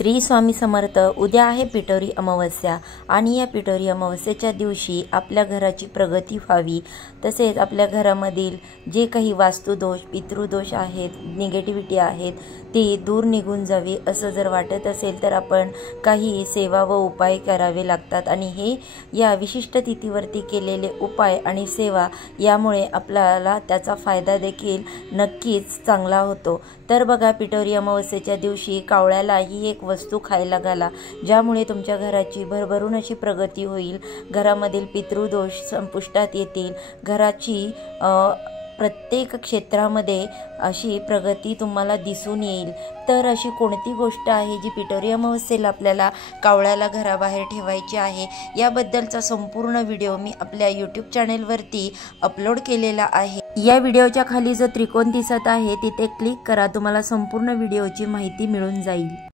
श्री स्वामी समर्थ। उद्या आहे पिठोरी अमावस्या आणि या पिठोरी अमावस्येच्या दिवशी आपल्या घराची प्रगती व्हावी, तसेच आपल्या घरामधील जे काही वास्तुदोष पितृदोष आहेत, निगेटिव्हिटी आहेत ते दूर निघून जावी असं जर वाटत असेल तर आपण काही सेवा व उपाय करावे लागतात आणि हे या विशिष्ट तिथीवरती केलेले उपाय आणि सेवा यामुळे आपल्याला त्याचा फायदा देखील नक्कीच चांगला होतो। तर बघा, पिठोरी अमावस्येच्या दिवशी कावळ्याला ही एक वस्तू खायला घाला, ज्यामुळे तुमच्या घराची भरभरून अशी प्रगती होईल, घरामधील पितृदोष संपुष्टात येतील, घराची प्रत्येक क्षेत्रामध्ये अशी प्रगती तुम्हाला दिसून येईल। तर अशी कोणती गोष्ट आहे जी पिठोरी अमावस्येला आपल्याला कावळ्याला घराबाहेर ठेवायची आहे, याबद्दलचा संपूर्ण व्हिडिओ मी आपल्या यूट्यूब चॅनेलवरती अपलोड केलेला आहे। या व्हिडिओच्या खाली जो त्रिकोण दिसत आहे तिथे क्लिक करा, तुम्हाला संपूर्ण व्हिडिओची माहिती मिळून जाईल।